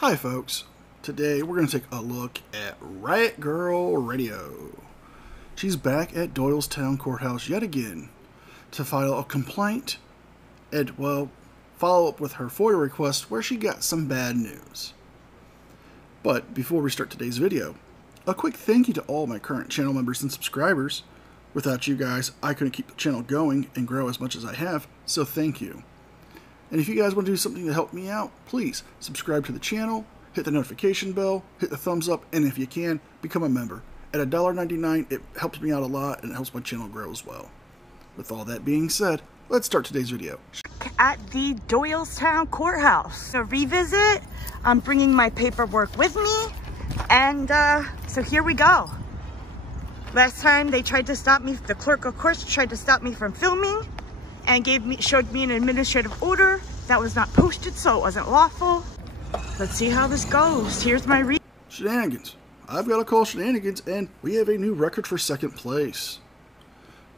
Hi folks, today we're going to take a look at Riot Grrl Radio. She's back at Doylestown Courthouse yet again to file a complaint and, well, follow up with her FOIA request where she got some bad news. But before we start today's video, a quick thank you to all my current channel members and subscribers. Without you guys, I couldn't keep the channel going and grow as much as I have, so thank you. And if you guys want to do something to help me out, please subscribe to the channel, hit the notification bell, hit the thumbs up, and if you can, become a member. At $1.99, it helps me out a lot and it helps my channel grow as well. With all that being said, let's start today's video. At the Doylestown Courthouse. A revisit. I'm bringing my paperwork with me. And so here we go. Last time they tried to stop me, the clerk of course tried to stop me from filming and showed me an administrative order that was not posted, so it wasn't lawful. Let's see how this goes. Here's my Shenanigans. I've got to call shenanigans, and we have a new record for second place.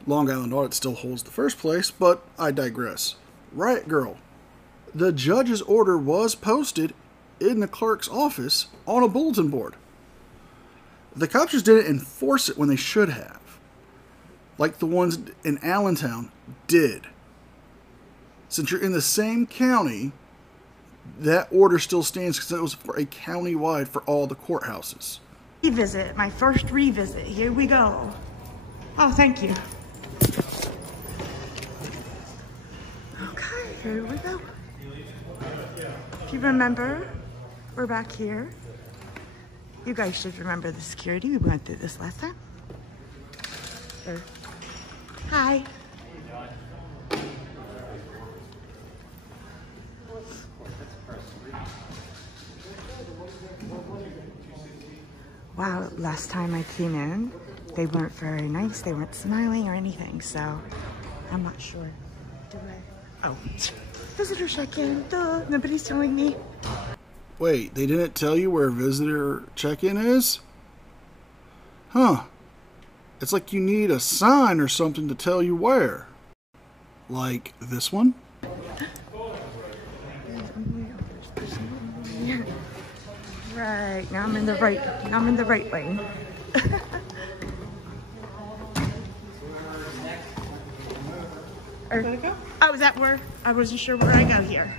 Long Island Audit still holds the first place, but I digress. Riot Grrl. The judge's order was posted in the clerk's office on a bulletin board. The cops just didn't enforce it when they should have, like the ones in Allentown did. Since you're in the same county, that order still stands because it was for a county-wide for all the courthouses. Revisit, my first revisit. Here we go. Oh, thank you. Okay, here we go. If you remember, we're back here. You guys should remember the security. We went through this last time. Sure. Hi. Wow, last time I came in, they weren't very nice. They weren't smiling or anything, so I'm not sure. Do I? Oh, visitor check-in. Duh, nobody's telling me. Wait, they didn't tell you where visitor check-in is? Huh. It's like you need a sign or something to tell you where. Like this one? Right, now I'm in the right lane. Oh, is that where? I wasn't sure where I go here.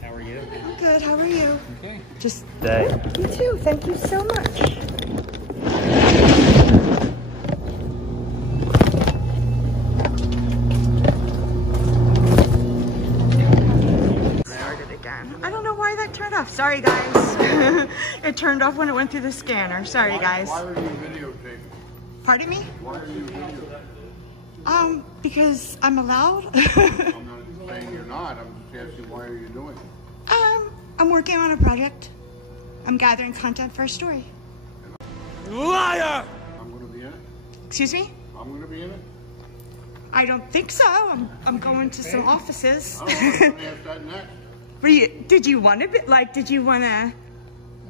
How are you? I'm good, how are you? Okay. Just Day. You too, thank you so much. Started again. I don't know why that turned off. Sorry guys. It turned off when it went through the scanner. Sorry guys. Why are you videotaping? Pardon me? Why are you videotaping? Because I'm allowed. I'm not saying you're not. I'm just asking why are you doing it? I'm working on a project. I'm gathering content for a story. Liar! I'm going to be in it? Excuse me? I'm going to be in it? I don't think so. I'm going to some offices. Oh, I'm going to ask that next. Did you want to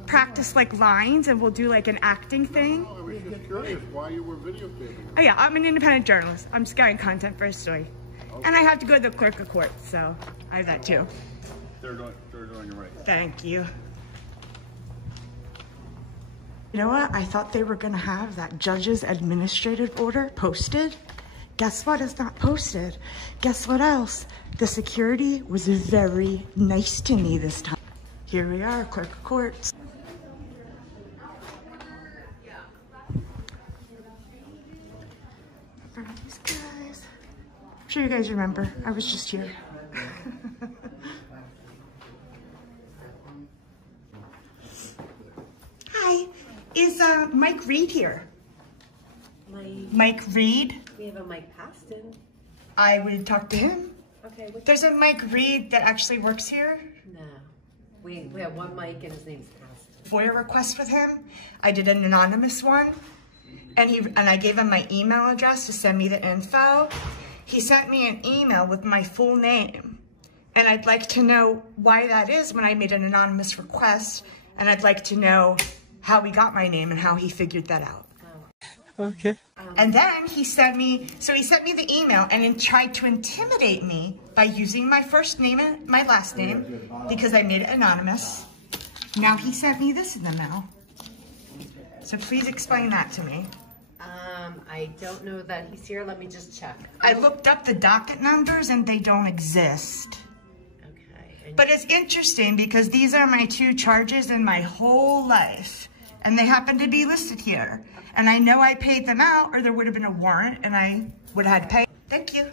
practice like lines and we'll do like an acting thing? No, I was just curious why you were videotaping. Oh yeah, I'm an independent journalist. I'm just gathering content for a story. Okay. And I have to go to the clerk of court, so I have that too. They're doing you right. Thank you. You know what? I thought they were gonna have that judge's administrative order posted. Guess what? It's not posted. Guess what else? The security was very nice to me this time. Here we are, clerk of court. Remember these guys? I'm sure you guys remember. I was just here. Hi, is Mike Reed here? Mike Reed? We have a Mike Paston. I would talk to him. Okay. There's a Mike Reed that actually works here. No. We have one Mike and his name's Paston. FOIA request with him. I did an anonymous one. And I gave him my email address to send me the info. He sent me an email with my full name. And I'd like to know why that is when I made an anonymous request. And I'd like to know how he got my name and how he figured that out. Okay. And then he sent me the email and then tried to intimidate me by using my first name and my last name because I made it anonymous. Now he sent me this in the mail. So please explain that to me. I don't know that he's here. Let me just check. I looked up the docket numbers and they don't exist. Okay. But it's interesting because these are my 2 charges in my whole life. And they happen to be listed here. And I know I paid them out or there would have been a warrant and I would have had to pay. Thank you.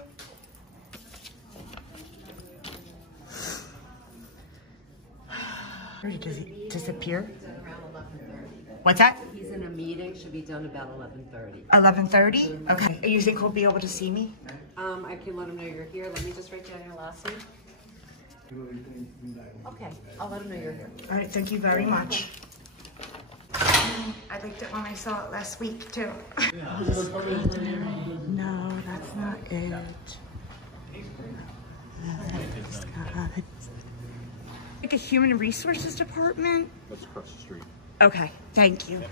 Or does he disappear? Around 11:30. What's that? He's in a meeting. Should be done about 11:30. 11:30? Okay. You think he'll be able to see me? I can let him know you're here. Let me just write down your last name. Okay. I'll let him know you're here. All right. Thank you very much. I liked it when I saw it last week too. No, that's not it. Like a human resources department? That's across the street. Okay, thank you.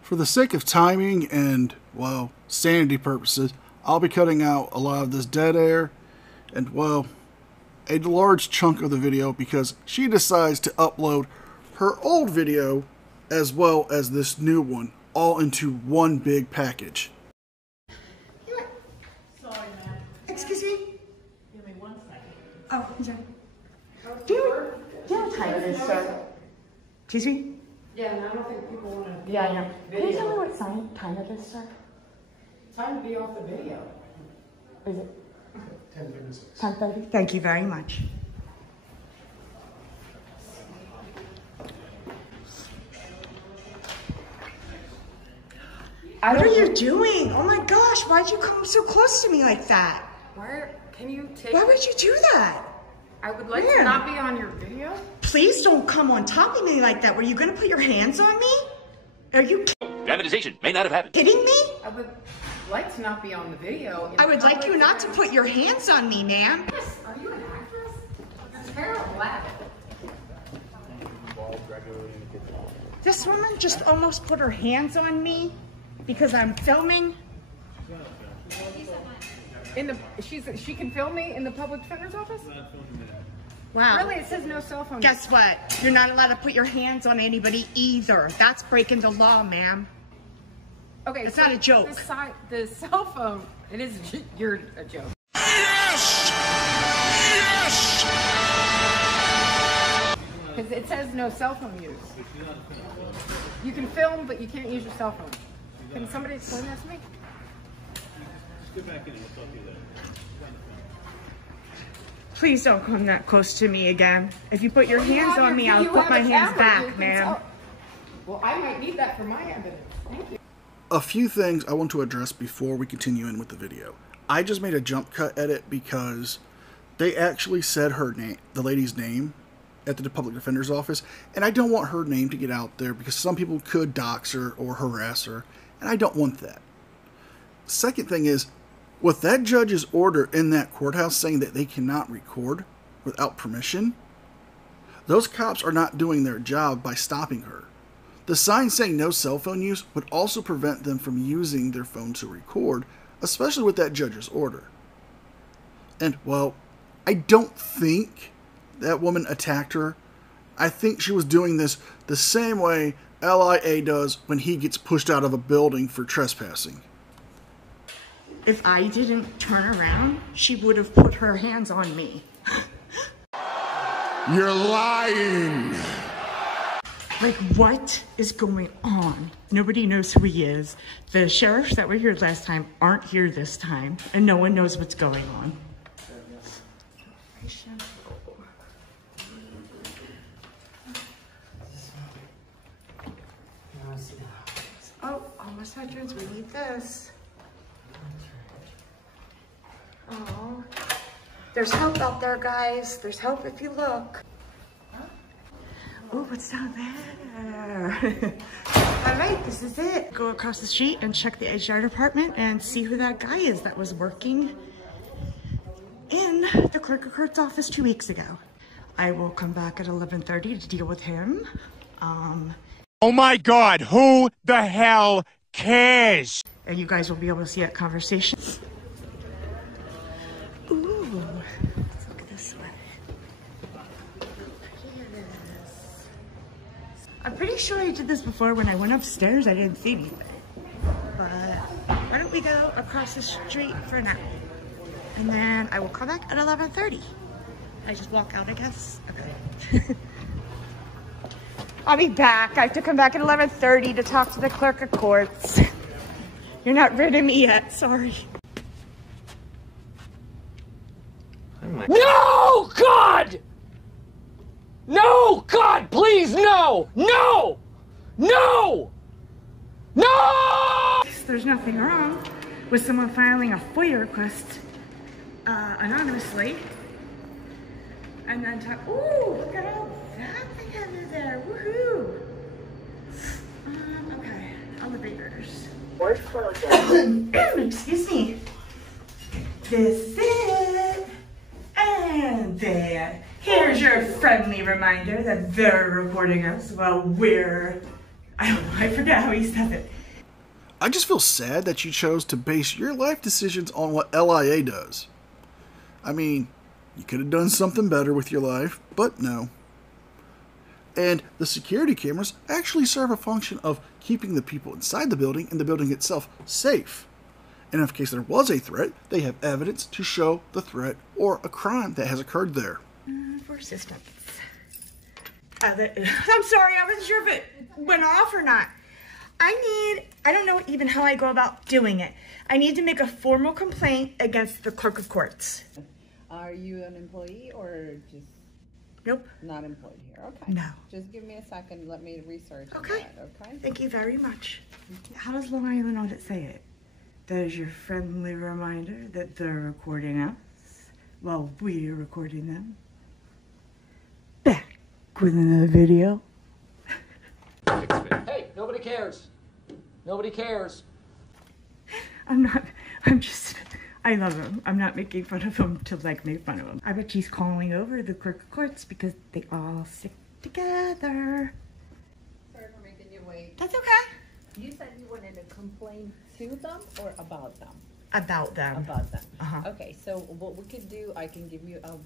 For the sake of timing and, well, sanity purposes, I'll be cutting out a lot of this dead air and, well, a large chunk of the video because she decides to upload her old video as well as this new one all into one big package. Excuse me? Give me 1 second. Oh, I'm sorry. Do you know what time it is, sir? Excuse me? Yeah, and I don't think people want to. Yeah, I know. Can you tell me what time it is, sir? Time to be off the video. Is it 10:36? 10:30? Thank you very much. What are you doing? Oh my gosh, why'd you come so close to me like that? Why? Can you take? Why would you do that? I would like to not be on your video. Please don't come on top of me like that. Were you gonna put your hands on me? Are you Dramatization may not have happened. kidding me? I would like to not be on the video. I would like you not to put your hands on me, ma'am. Are you an actress? You're terrible at it. This woman just almost put her hands on me because I'm filming. She can film me in the public defender's office? Wow. Really? It says no cell phone. Guess what? You're not allowed to put your hands on anybody either. That's breaking the law, ma'am. Okay, It's not a joke. The cell phone, it is, you're a joke. Yes! Yes! Because it says no cell phone use. You can film, but you can't use your cell phone. Can somebody explain that to me? Please don't come that close to me again. If you put your hands on me, I'll put my hands back, ma'am. Well, I might need that for my evidence. Thank you. A few things I want to address before we continue in with the video. I just made a jump cut edit because they actually said her name, the lady's name, at the public defender's office, and I don't want her name to get out there because some people could dox her or harass her, and I don't want that. Second thing is, with that judge's order in that courthouse saying that they cannot record without permission, those cops are not doing their job by stopping her. The sign saying no cell phone use would also prevent them from using their phone to record, especially with that judge's order. And, well, I don't think that woman attacked her. I think she was doing this the same way LIA does when he gets pushed out of a building for trespassing. If I didn't turn around, she would have put her hands on me. You're lying! Like, what is going on? Nobody knows who he is. The sheriffs that were here last time aren't here this time, and no one knows what's going on. Oh, almost veterans, we need this. Oh, there's help out there, guys. There's help if you look. Oh, what's down there? All right, this is it. Go across the street and check the HR department and see who that guy is that was working in the clerk of court's office 2 weeks ago. I will come back at 11:30 to deal with him. Oh my God, who the hell cares? And you guys will be able to see that conversation. Ooh, let's look this way. I'm pretty sure I did this before when I went upstairs. I didn't see anything. But why don't we go across the street for now? And then I will come back at 11:30. I just walk out, I guess? Okay. I'll be back. I have to come back at 11:30 to talk to the clerk of courts. You're not rid of me yet, sorry. No, God! No, God, please, no! No! No! No! There's nothing wrong with someone filing a FOIA request anonymously. And then talk, ooh, look at all that together there, woohoo! Okay, elevators. Excuse me. This is it. And there. Here's your friendly reminder that they're recording us while we're... I forget how he said it. I just feel sad that you chose to base your life decisions on what LIA does. I mean, you could have done something better with your life, but no. And the security cameras actually serve a function of keeping the people inside the building and the building itself safe. And in case there was a threat, they have evidence to show the threat or a crime that has occurred there. For assistance. I'm sorry, I wasn't sure if it went off or not. I don't know even how I go about doing it. I need to make a formal complaint against the clerk of courts. Are you an employee or just Nope. not employed here? Okay. No. Just give me a second. Let me research Okay. that, okay? Thank you very much. How does Long Island Audit say it? There's your friendly reminder that they're recording us while we're recording them. Back with another video. Hey, nobody cares. Nobody cares. I love him. I'm not making fun of him to like make fun of him. I bet she's calling over the clerk of courts because they all stick together. Sorry for making you wait. That's okay. You said you wanted to complain to them or about them? About them. About them. Uh-huh. Okay, so what we could do, I can give you a,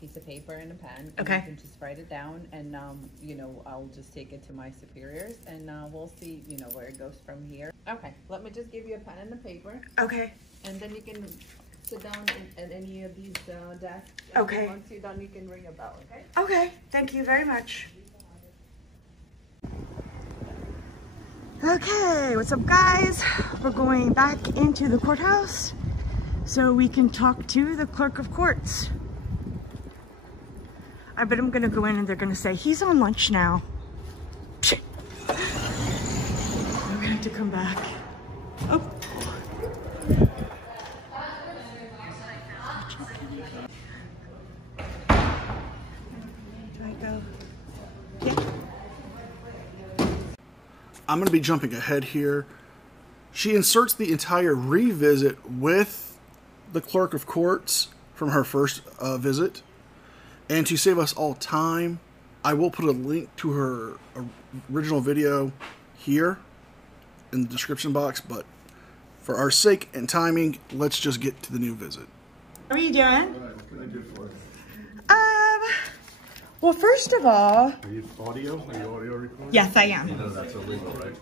piece of paper and a pen. Okay. And you can just write it down and, I'll just take it to my superiors and we'll see, where it goes from here. Okay, let me just give you a pen and a paper. Okay. And then you can sit down at any of these desks. Okay. And once you're done, you can ring a bell, okay? Okay. Thank you very much. Okay, what's up guys? We're going back into the courthouse so we can talk to the clerk of courts. I bet I'm gonna go in and they're gonna say, he's on lunch now. Shit. I'm gonna have to come back. Oh. Do I go? Yeah. I'm going to be jumping ahead here. She inserts the entire revisit with the clerk of courts from her first visit. And to save us all time, I will put a link to her original video here in the description box. But for our sake and timing, let's just get to the new visit. How are you doing? What can I do for you? Well, first of all... Are you audio? Are you audio recording? Yes, I am. You know that's illegal, right?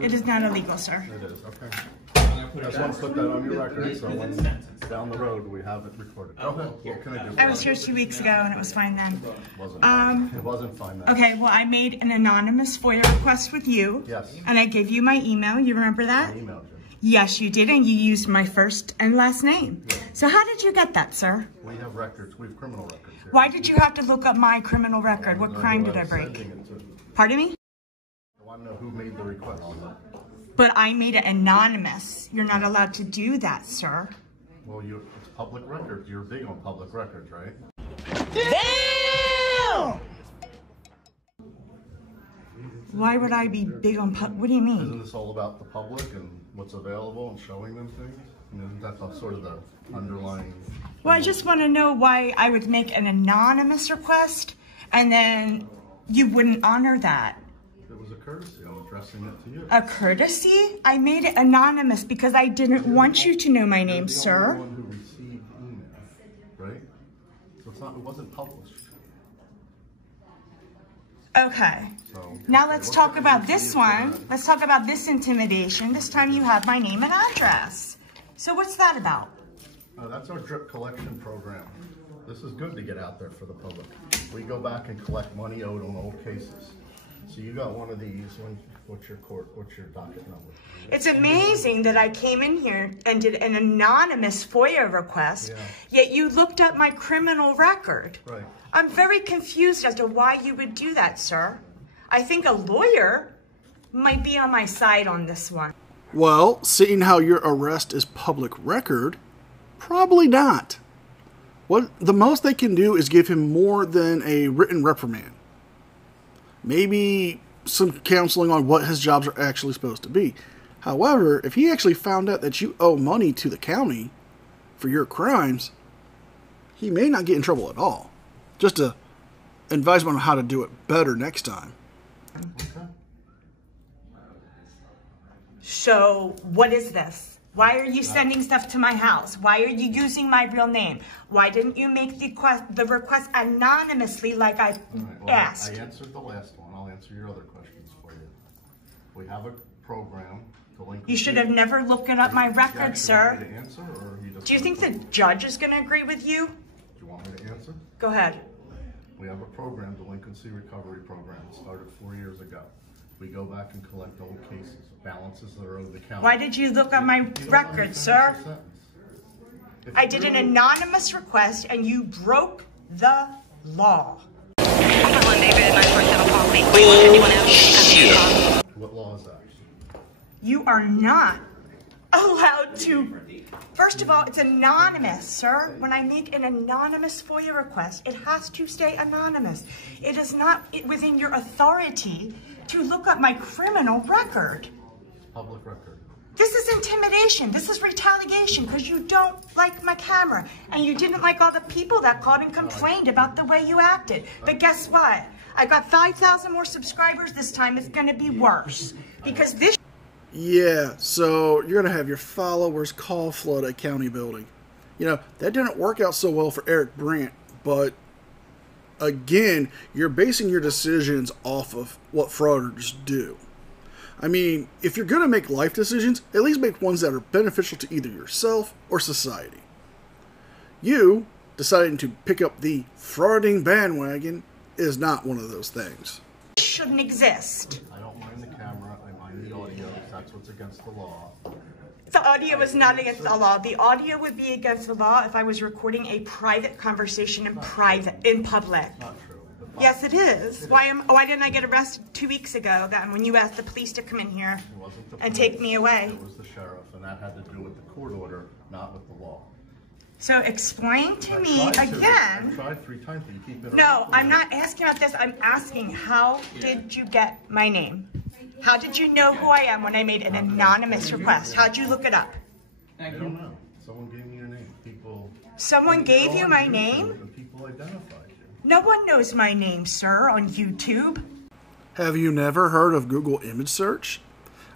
It is not illegal, sir. It is, okay. I just want to put that on your record, so when down the road we have it recorded. Okay. What can I do for I was you? here 2 weeks ago and it was fine then. It wasn't fine then. Okay, well, I made an anonymous FOIA request with you. Yes. And I gave you my email. You remember that? I emailed you. Yes, you did, and you used my first and last name. Yeah. So how did you get that, sir? We have records. We have criminal records here. Why did you have to look up my criminal record? What crime did I break? Pardon me? I want to know who made the request. But I made it anonymous. You're not allowed to do that, sir. Well, it's public records. You're big on public records, right? Damn! Why would I be big on what do you mean? Isn't this all about the public and what's available and showing them things? I mean, isn't that the, sort of the underlying... Well, I just want to know why I would make an anonymous request and then you wouldn't honor that. It was a courtesy. I'm addressing it to you. A courtesy? I made it anonymous because I didn't want you to know my name, You're the sir. only one who received email, right? So it wasn't published. Okay. So, Now let's talk about this one. Let's talk about this intimidation. This time you have my name and address. So what's that about? That's our drip collection program. This is good to get out there for the public. We go back and collect money owed on old cases. So you got one of these. What's your docket number? It's amazing that I came in here and did an anonymous FOIA request, yet you looked up my criminal record. Right. I'm very confused as to why you would do that, sir. I think a lawyer might be on my side on this one. Well, seeing how your arrest is public record, probably not. What the most they can do is give him more than a written reprimand. Maybe some counseling on what his jobs are actually supposed to be. However, if he actually found out that you owe money to the county for your crimes, he may not get in trouble at all. Just to advise him on how to do it better next time. Okay. So, what is this? Why are you sending stuff to my house? Why are you using my real name? Why didn't you make the request anonymously like I asked? I answered the last one. I'll answer your other questions for you. We have a program. You should have never looked up my record, sir. Do you want me to answer, or do you think the judge is going to agree with you? Do you want me to answer? Go ahead. We have a program, delinquency recovery program, started 4 years ago. We go back and collect old cases, balances that are owed the county. Why did you look on my record, sir? I did an anonymous request and you broke the law. What law is that? You are not allowed to. First of all, it's anonymous, sir. When I make an anonymous FOIA request, it has to stay anonymous. It is not within your authority to look up my criminal record. Public record. This is intimidation. This is retaliation because you don't like my camera and you didn't like all the people that called and complained about the way you acted. But guess what? I got 5,000 more subscribers this time. It's going to be worse because this... Yeah, so you're going to have your followers call flood a county building. You know, that didn't work out so well for Eric Brandt, but again, you're basing your decisions off of what fraudsters do. I mean, if you're going to make life decisions, at least make ones that are beneficial to either yourself or society. You deciding to pick up the frauding bandwagon is not one of those things. Shouldn't exist. I don't mind the camera, I mind the audio, that's what's against the law. The audio is not against the law. The audio would be against the law if I was recording a private conversation in public. Not true. Yes, it is. Why didn't I get arrested 2 weeks ago then when you asked the police to come in here and take me away? It was the sheriff, and that had to do with the court order, not with the law. So explain to me again. I tried 3 times, but you keep interrupting. No, I'm not asking about this. I'm asking, how did you get my name? How did you know who I am when I made an anonymous request? How'd you look it up? I don't know. Someone gave me your name. Someone gave you my name? And people identified you. No one knows my name, sir, on YouTube. Have you never heard of Google image search?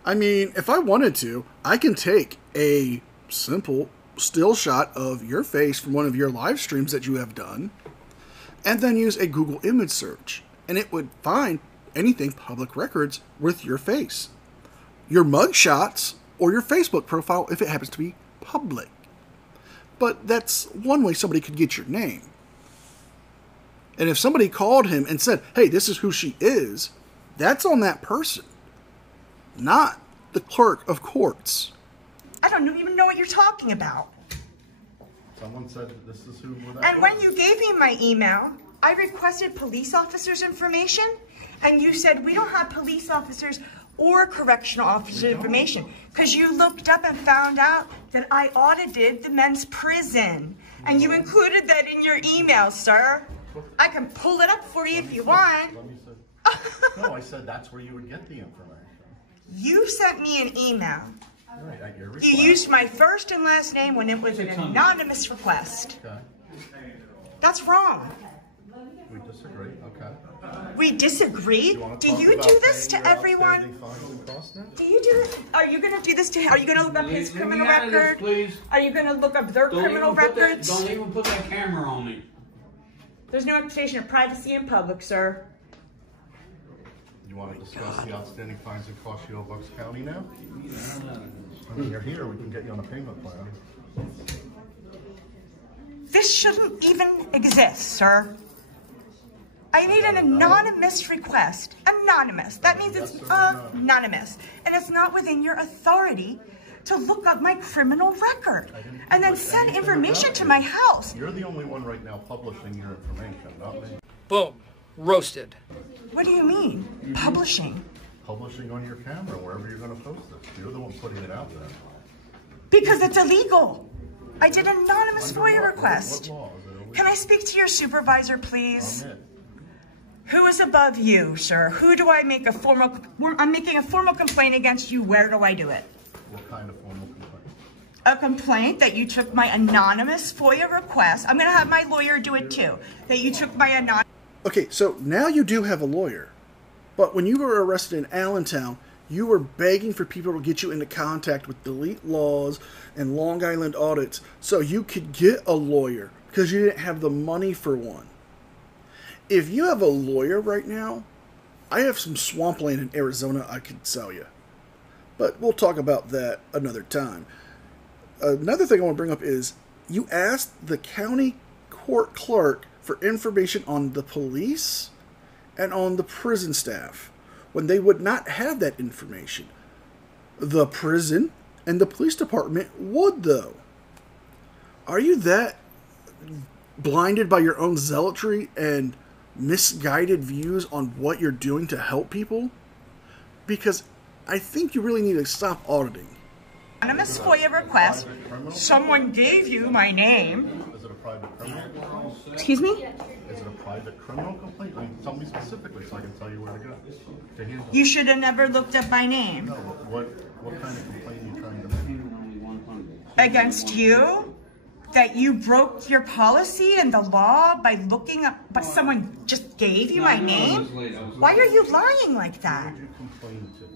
I mean, if I wanted to, I can take a simple still shot of your face from one of your live streams that you have done, and then use a Google image search, and it would find anything public records with your face. Your mugshots or your Facebook profile if it happens to be public. But that's one way somebody could get your name. And if somebody called him and said, hey, this is who she is, that's on that person, not the clerk of courts. I don't even know what you're talking about. Someone said that this is who that And was. when you gave me my email, I requested police officers' information, and you said we don't have police officers or correctional officers' information because you looked up and found out that I audited the men's prison, and you included that in your email, sir. I can pull it up for you if you want. No, I said that's where you would get the information. You sent me an email. Right, at your request. You used my first and last name when it was an anonymous request. Okay. That's wrong. We disagree. Okay. We disagree? Do you do this to everyone? Do you do this? Are you going to do this to him? Are you going to look up his criminal record? Are you going to look up their criminal records? Don't even put that camera on me. There's no invitation of privacy in public, sir. You want to discuss the outstanding fines and costs you owe Bucks County now? I mean, you're here, we can get you on a payment plan. This shouldn't even exist, sir. I need an anonymous request. Anonymous. That means it's anonymous. And it's not within your authority to look up my criminal record and then send information to my house. You're the only one right now publishing your information, not me. Boom. Roasted. What do you mean? Publishing? Publishing on your camera, wherever you're going to post this. You're the one putting it out there. Because it's illegal. I did an anonymous FOIA request. What law? Is it illegal? Can I speak to your supervisor, please? I'm it. Who is above you, sir? Who do I make a formal... I'm making a formal complaint against you. Where do I do it? What kind of formal complaint? A complaint that you took my anonymous FOIA request. I'm going to have my lawyer do it too. That you took my anonymous... Okay, so now you do have a lawyer. But when you were arrested in Allentown, you were begging for people to get you into contact with Delete Laws and Long Island Audits so you could get a lawyer because you didn't have the money for one. If you have a lawyer right now, I have some swampland in Arizona I could sell you. But we'll talk about that another time. Another thing I want to bring up is you asked the county court clerk for information on the police and on the prison staff when they would not have that information. The prison and the police department would, though. Are you that blinded by your own zealotry and misguided views on what you're doing to help people? Because I think you really need to stop auditing. Anonymous FOIA request. Someone gave you my name. Is it a private criminal? Excuse me? Is it a private criminal complaint? I mean, tell me specifically so I can tell you where to go. To handle. You should have never looked up my name. No, what kind of complaint are you trying to make? Against you? That you broke your policy and the law by looking up, but someone just gave you my name? Why are you lying like that? Who did you complain to?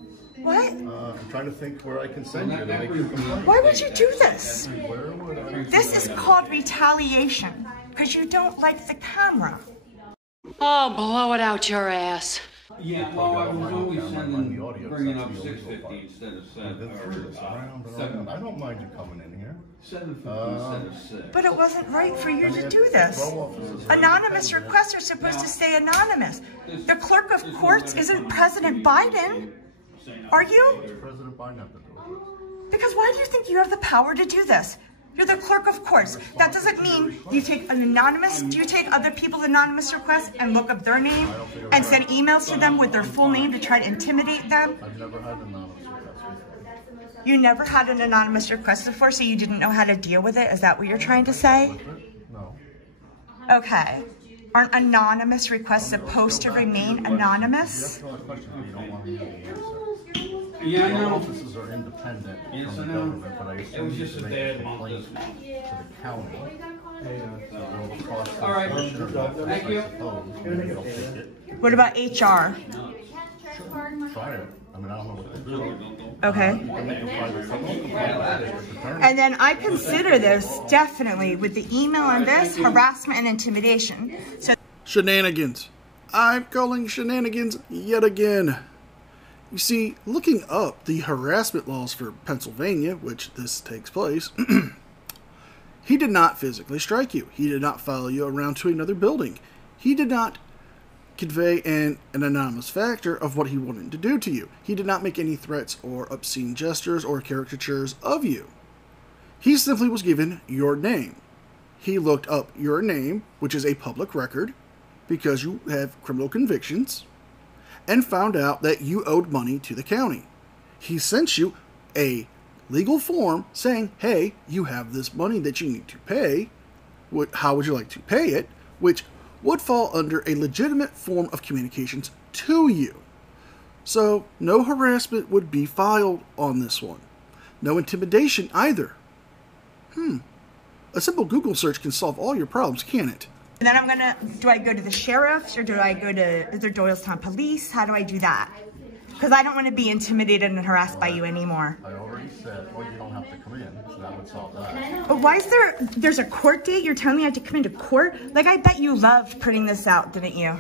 What? I'm trying to think where I can send you to make your complaint. Why would you do this? Where would I? This is called retaliation, because you don't like the camera. Oh, blow it out your ass. Yeah, well, I was always bringing up 650 instead of 7. I don't mind you coming in here. 750 instead of 6. But it wasn't right for you to do this. Anonymous requests are supposed to stay anonymous. The clerk of courts isn't President Biden. Are you? President Biden have to do it. Because why do you think you have the power to do this? You're the clerk of courts. That doesn't mean you take an anonymous, do you take other people's anonymous requests and look up their name and send emails to them with their full name to try to intimidate them? I've never had an anonymous request before. You never had an anonymous request before, so you didn't know how to deal with it? Is that what you're trying to say? No. Okay. Aren't anonymous requests supposed to remain anonymous? You ask all the questions, but you don't want to know the answer. Yeah, I know. Offices are independent from the government, but I assume you should make a complaint to the county. All right. Thank you. What about HR? Try it. I mean, I don't know what to do. Okay. You can make a private criminal complaint. And then I consider this definitely, with the email on this, harassment and intimidation. So Shenanigans. I'm calling shenanigans yet again. You see, looking up the harassment laws for Pennsylvania, which this takes place, he did not physically strike you. He did not follow you around to another building. He did not convey an anonymous factor of what he wanted to do to you. He did not make any threats or obscene gestures or caricatures of you. He simply was given your name. He looked up your name, which is a public record, because you have criminal convictions, and found out that you owed money to the county. He sent you a legal form saying, hey, you have this money that you need to pay. How would you like to pay it? Which would fall under a legitimate form of communications to you. So no harassment would be filed on this one. No intimidation either. A simple Google search can solve all your problems, can't it? and then I'm gonna, do I go to the sheriffs or do I go to the Doylestown police? How do I do that? Because I don't want to be intimidated and harassed by you anymore. I already said, well, you don't have to come in, so that would solve that. But why is there's a court date? You're telling me I have to come into court? Like, I bet you loved putting this out, didn't you?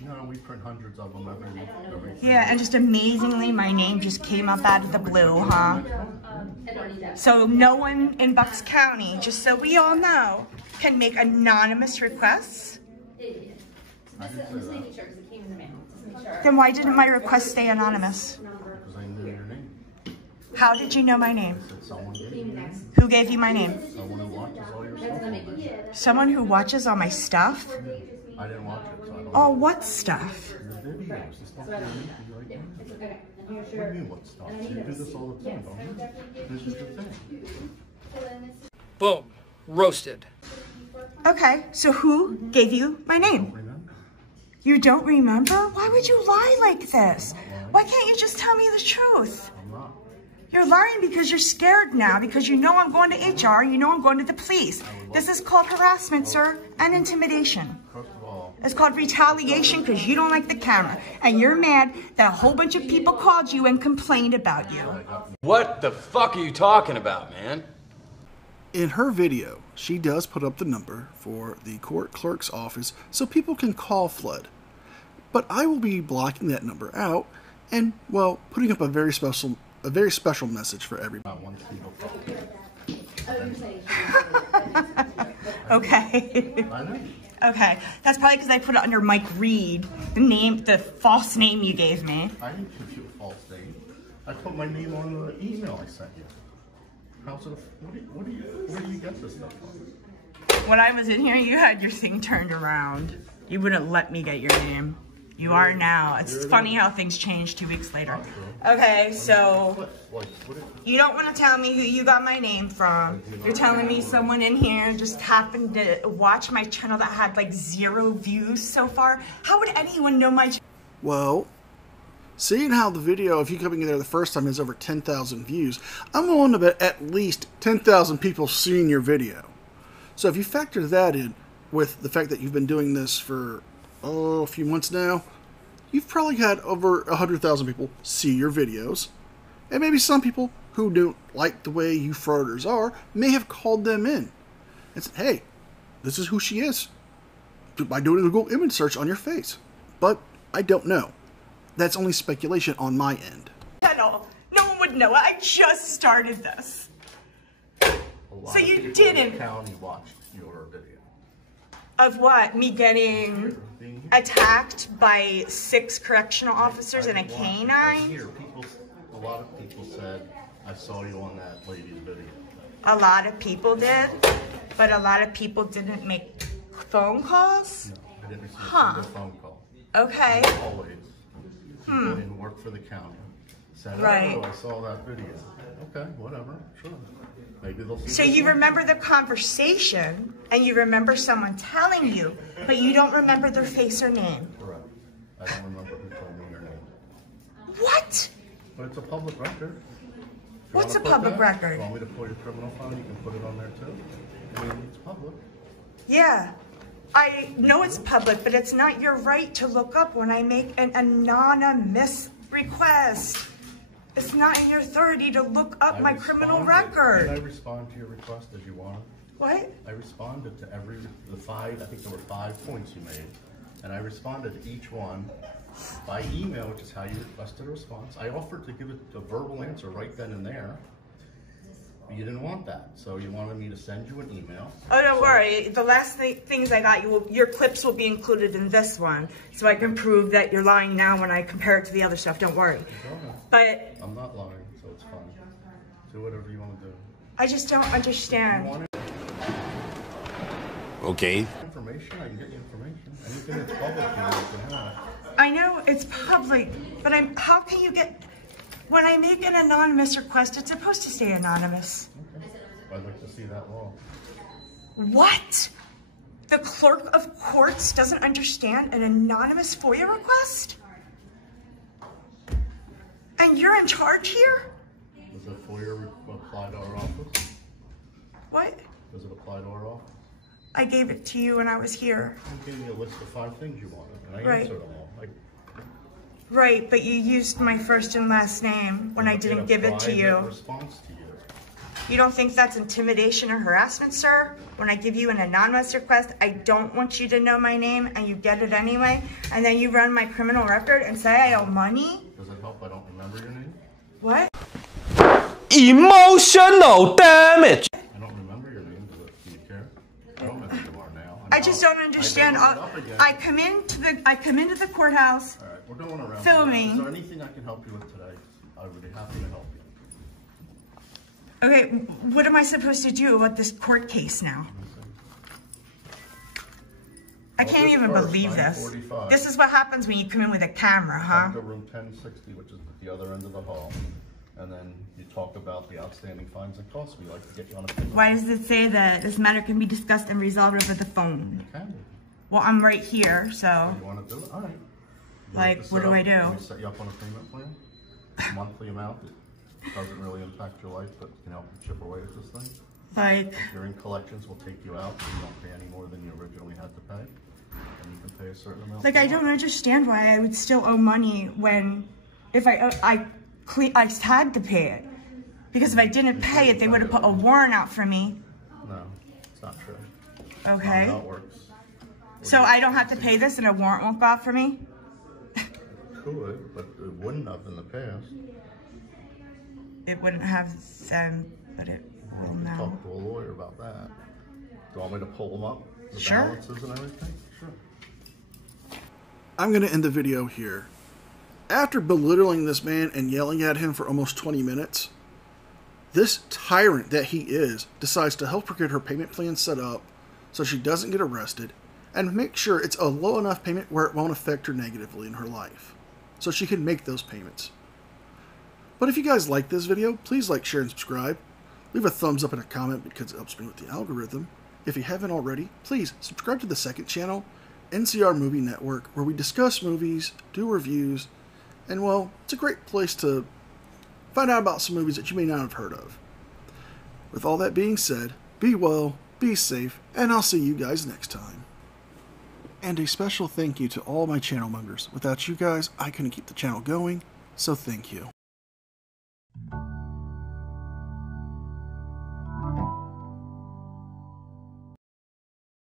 No, No, we print hundreds of them every Yeah, and just amazingly, my name just came up out of the blue, huh? So no one in Bucks County, just so we all know, can make anonymous requests? Then why didn't my request stay anonymous? Because I knew your name. How did you know my name? Someone gave you. Who gave you my name? Someone who watches all your stuff. Someone who watches all my stuff? I didn't watch it, so I don't know. Oh, what stuff? Your videos, the stuff you make, you like, what do you mean what stuff? You do this all the time, don't you? This is the thing. Boom. Roasted. Okay, so who gave you my name? You don't remember? Why would you lie like this? Why can't you just tell me the truth? You're lying because you're scared now, because you know I'm going to HR, you know I'm going to the police. This is called harassment, sir, and intimidation. It's called retaliation because you don't like the camera, and you're mad that a whole bunch of people called you and complained about you. What the fuck are you talking about, man? In her video, she does put up the number for the court clerk's office so people can call Flood. But I will be blocking that number out and, well, putting up a very special message for everybody. Okay. Okay. That's probably because I put it under Mike Reed, the false name you gave me. I didn't give you a false name. I put my name on the email I sent you. How's it? Where do you get this stuff from? When I was in here, you had your thing turned around. You wouldn't let me get your name. You are now. It's funny how things change 2 weeks later. Okay, so you don't want to tell me who you got my name from. You're telling me someone in here just happened to watch my channel that had like 0 views so far. How would anyone know my channel? Well, seeing how the video of you coming in there the first time is over 10,000 views, I'm willing to bet at least 10,000 people seen your video. So if you factor that in with the fact that you've been doing this for a few months now, you've probably had over 100,000 people see your videos. And maybe some people who don't like the way you frauders are may have called them in and said, hey, this is who she is, by doing a Google image search on your face. But I don't know. That's only speculation on my end. No one would know. I just started this. So you didn't. County watched your video. Of what? Me getting attacked by 6 correctional officers and a canine? A lot of people said, I saw you on that lady's video. A lot of people did, but a lot of people didn't make phone calls? No, I didn't receive a phone call. Okay. Always. People didn't work for the county. Said, right. Oh, I saw that video. Okay, whatever, sure. Maybe they'll see. So you remember the conversation, and you remember someone telling you, but you don't remember their face or name. Correct. I don't remember who told me your name. What? But it's a public record. What's a public record? If you want me to pull your criminal file, you can put it on there too. I mean, it's public. Yeah. I know it's public, but it's not your right to look up when I make an anonymous request. It's not in your authority to look up my criminal record. Did I respond to your request as you wanted? What? I responded to the 5, I think there were 5 points you made. And I responded to each one by email, which is how you requested a response. I offered to give it a verbal answer right then and there. But you didn't want that, so you wanted me to send you an email. Oh, don't worry. The last things I got, your clips will be included in this one, so I can prove that you're lying now when I compare it to the other stuff. Don't worry. But I'm not lying, so it's fine. Do whatever you want to do. I just don't understand. Okay. Information, I can get you information. Anything that's public, you can have. I know it's public, but how can you get... When I make an anonymous request, it's supposed to stay anonymous. Okay. I'd like to see that law. What? The clerk of courts doesn't understand an anonymous FOIA request? And you're in charge here? Does the FOIA apply to our office? What? Does it apply to our office? I gave it to you when I was here. I gave you a list of 5 things you wanted, and I answered them all. Right, but you used my first and last name when I didn't give it to you. Response to you. You don't think that's intimidation or harassment, sir? When I give you an anonymous request, I don't want you to know my name, and you get it anyway, and then you run my criminal record and say I owe money? Does it help I don't remember your name? What? Emotional damage. I don't remember your name. Do you care? I don't know who you are now. I just don't understand. I come into the courthouse. All right, we're going around. Filming. Is there anything I can help you with today? I would be happy to help you. Okay, what am I supposed to do about this court case now? I can't even believe this. This is what happens when you come in with a camera, huh? Come to room 1060, which is at the other end of the hall. And then you talk about the outstanding fines and costs. We like to get you on a payment. Why does it say that this matter can be discussed and resolved over the phone? You can. Well, I'm right here, so. You want to do it? All right. Like, what do I do? Can we set you up on a payment plan? Monthly amount. It doesn't really impact your life, but can help you chip away at this thing. Like. If you're in collections, we'll take you out. So you don't pay any more than you originally had to pay. And you can pay a certain amount. Like, I don't understand why I would still owe money when, if I had to pay it. Because if I didn't pay it, they would have put a warrant out for me. No, it's not true. Okay. That's not how it works. So I don't have to pay this and a warrant won't go out for me? Could, but it wouldn't have in the past. It wouldn't have then, but it will now. Talk to a lawyer about that. Do you want me to pull them up? The Sure. balances and everything? Sure. I'm going to end the video here. After belittling this man and yelling at him for almost 20 minutes, this tyrant that he is decides to help her get her payment plan set up so she doesn't get arrested and make sure it's a low enough payment where it won't affect her negatively in her life, so she can make those payments. But if you guys like this video, please like, share, and subscribe. Leave a thumbs up and a comment because it helps me with the algorithm. If you haven't already, please subscribe to the second channel, NCR Movie Network, where we discuss movies, do reviews, and well, it's a great place to find out about some movies that you may not have heard of. With all that being said, be well, be safe, and I'll see you guys next time. And a special thank you to all my channel members. Without you guys, I couldn't keep the channel going, so thank you.